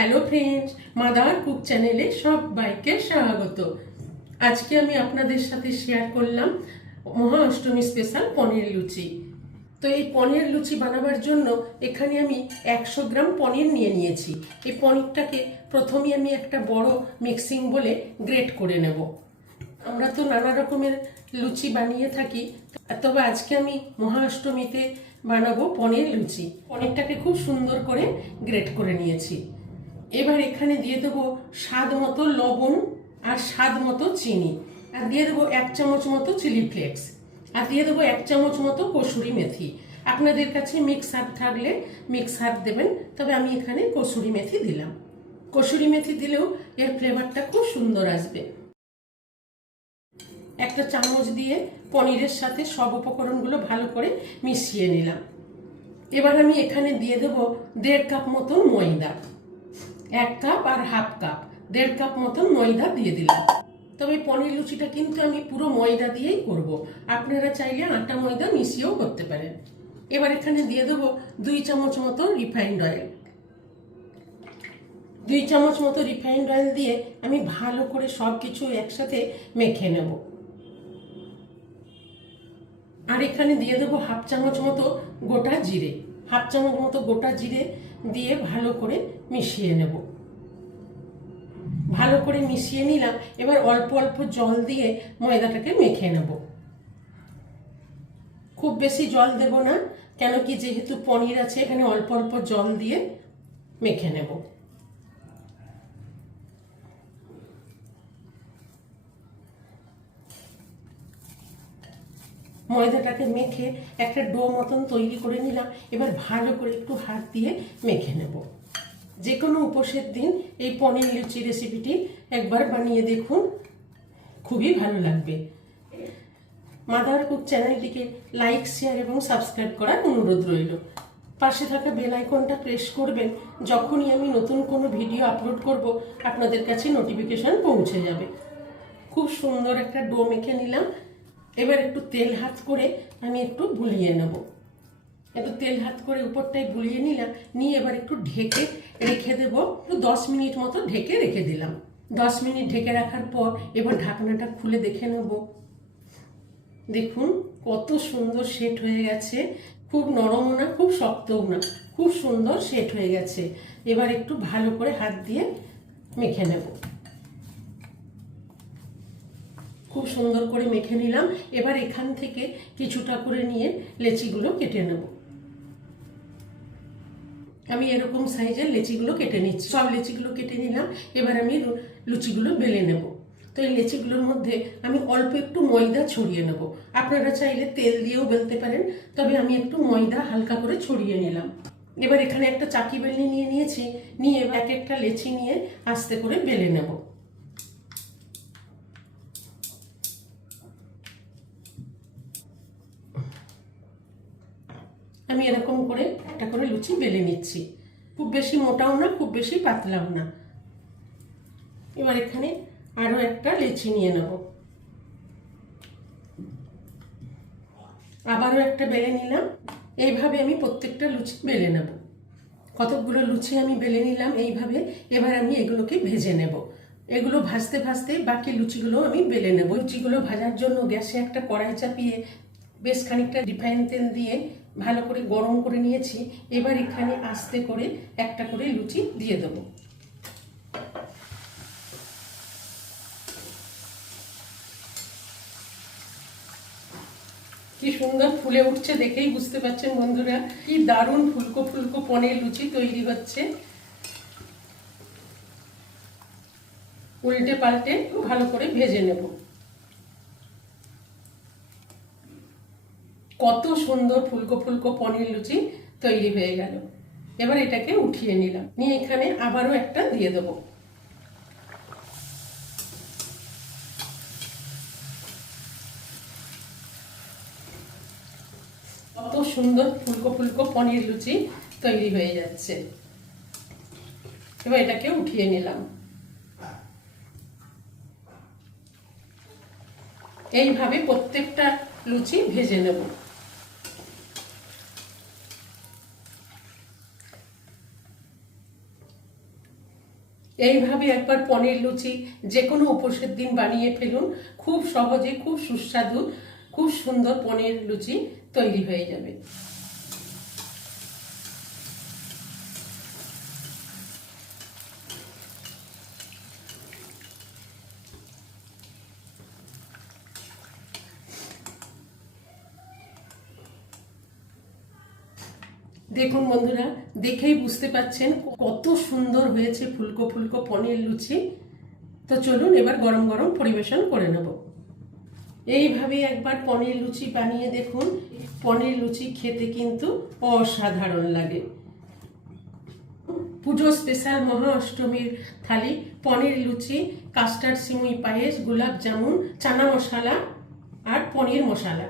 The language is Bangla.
হ্যালো ফ্রেন্ডস, মাদার কুক চ্যানেলে সবাইকে স্বাগত। আজকে আমি আপনাদের সাথে শেয়ার করলাম মহা অষ্টমী স্পেশাল পনির লুচি। তো এই পনির লুচি বানাবার জন্য এখানে আমি 100 গ্রাম পনির নিয়ে নিয়েছি। এই পনিরটাকে প্রথমে আমি একটা বড় মিক্সিং বলে গ্রেট করে নেব। আমরা তো নানা রকমের লুচি বানিয়ে থাকি, তবে আজকে আমি মহা অষ্টমীতে বানাবো পনির লুচি। পনিরটাকে খুব সুন্দর করে গ্রেট করে নিয়েছি। এবার এখানে দিয়ে দেবো স্বাদ মতো লবণ আর স্বাদ মতো চিনি, আর দিয়ে দেবো 1 চামচ মতো চিলি ফ্লেক্স, আর দিয়ে দেবো 1 চামচ মতো কসুরি মেথি। আপনাদের কাছে মিক্স হার্ব থাকলে মিক্স হার্ব দেবেন, তবে আমি এখানে কসুরি মেথি দিলাম। কসুরি মেথি দিলেও এর ফ্লেভারটা খুব সুন্দর আসবে। একটা চামচ দিয়ে পনিরের সাথে সব উপকরণগুলো ভালো করে মিশিয়ে নিলাম। এবার আমি এখানে দিয়ে দেবো 1.5 কাপ মতন ময়দা। 1 কাপ আর হাফ কাপ, 1.5 কাপ মতন ময়দা দিয়ে দিলাম। তবে পনির লুচিটা কিন্তু আমি পুরো ময়দা দিয়েই করব, আপনারা চাইলে আটা ময়দা মিশিয়েও করতে পারেন। এবার এখানে দিয়ে দেবো 2 চামচ মতো রিফাইন্ড অয়েল। 2 চামচ মতো রিফাইন্ড অয়েল দিয়ে আমি ভালো করে সব কিছু একসাথে মেখে নেব। আর এখানে দিয়ে দেবো হাফ চামচ মতো গোটা জিরে। হাফ চামচ মতো গোটা জিরে দিয়ে ভালো করে মিশিয়ে নেব। ভালো করে মিশিয়ে নিলাম। এবার অল্প অল্প জল দিয়ে ময়দাটাকে মেখে নেব। খুব বেশি জল দেব না, কেন কি যেহেতু পনির আছে এখানে অল্প অল্প জল দিয়ে মেখে নেব। ময়দাটাকে মেখে একটা ডো মতন তৈরি করে নিলাম। এবার ভালো করে একটু হাত দিয়ে মেখে নেব। যে কোনো উপোসের দিন এই পনির লুচি রেসিপিটি একবার বানিয়ে দেখুন, খুবই ভালো লাগবে। মাদার কুক চ্যানেলটিকে লাইক, শেয়ার এবং সাবস্ক্রাইব করার অনুরোধ রইল। পাশে থাকা বেল আইকনটা প্রেস করবেন, যখনই আমি নতুন কোনো ভিডিও আপলোড করব আপনাদের কাছে নোটিফিকেশন পৌঁছে যাবে। খুব সুন্দর একটা ডো মেখে নিলাম। এবার একটু তেল হাত করে আমি একটু বুলিয়ে নেব। একটু তেল হাত করে উপরটাই বুলিয়ে নিলাম, নিয়ে এবার একটু ঢেকে রেখে দেব। 10 মিনিট মতো ঢেকে রেখে দিলাম। 10 মিনিট ঢেকে রাখার পর এবার ঢাকনাটা খুলে দেখে নেব। দেখুন কত সুন্দর সেট হয়ে গেছে। খুব নরমও না, খুব শক্তও না, খুব সুন্দর সেট হয়ে গেছে। এবার একটু ভালো করে হাত দিয়ে মেখে নেব। খুব সুন্দর করে মেখে নিলাম। এবার এখান থেকে কিছুটা করে নিয়ে লেচিগুলো কেটে নেব। আমি এরকম সাইজের লেচিগুলো কেটে নিচ্ছি। সব লেচিগুলো কেটে নিলাম। এবার আমি লুচিগুলো বেলে নেব। তো এই লেচিগুলোর মধ্যে আমি অল্প একটু ময়দা ছড়িয়ে নেব। আপনারা চাইলে তেল দিয়েও বেলতে পারেন, তবে আমি একটু ময়দা হালকা করে ছড়িয়ে নিলাম। এবার এখানে একটা চাকি বেলনি নিয়ে নিয়েছি, নিয়ে এক একটা লেচি নিয়ে আস্তে করে বেলে নেব। আমি এরকম করে একটা করে লুচি বেলে নিচ্ছি। খুব বেশি মোটাও না, খুব বেশি পাতলাও না। এবার এখানে আরো একটা লেচি নিয়ে নেব। আবারও একটা বেলে নিলাম। এইভাবে আমি প্রত্যেকটা লুচি বেলে নেব। কতগুলো লুচি আমি বেলে নিলাম এইভাবে। এবার আমি এগুলোকে ভেজে নেব। এগুলো ভাজতে ভাজতে বাকি লুচিগুলো আমি বেলে নেব। লুচিগুলো ভাজার জন্য গ্যাসে একটা কড়াই চাপিয়ে বেশ খানিকটা রিফাইন তেল দিয়ে ভালো করে গরম করে নিয়েছি। এবার এখানে আস্তে করে একটা করে লুচি দিয়ে দেবো। কি সুন্দর ফুলে উঠছে, দেখেই বুঝতে পারছেন বন্ধুরা, কি দারুণ ফুলকো ফুলকো পনির লুচি তৈরি হচ্ছে। উল্টে পাল্টে ভালো করে ভেজে নেব। কত সুন্দর ফুলকো ফুলকো পনির লুচি তৈরি হয়ে গেল। এবার এটাকে উঠিয়ে নিলাম, নিয়ে এখানে আবারও একটা দিয়ে দেবো। কত সুন্দর ফুলকো ফুলকো পনির লুচি তৈরি হয়ে যাচ্ছে। এবার এটাকে উঠিয়ে নিলাম। এইভাবে প্রত্যেকটা লুচি ভেজে নেব। এইভাবে একবার পনির লুচি যে কোনো উপোসের দিন বানিয়ে ফেলুন, খুব সহজে, খুব সুস্বাদু, খুব সুন্দর পনির লুচি তৈরি হয়ে যাবে। দেখুন বন্ধুরা, দেখেই বুঝতে পাচ্ছেন কত সুন্দর হয়েছে ফুলকো ফুলকো পনির লুচি। তো চলুন এবার গরম গরম পরিবেশন করে নেব। এইভাবে একবার পনির লুচি বানিয়ে দেখুন, পনির লুচি খেতে কিন্তু অসাধারণ লাগে। পুজো স্পেশাল মহা অষ্টমীর থালি পনির লুচি, কাস্টার্ড সিমুই পায়েস, গোলাপ জামুন, চানা মশলা আর পনির মশলা।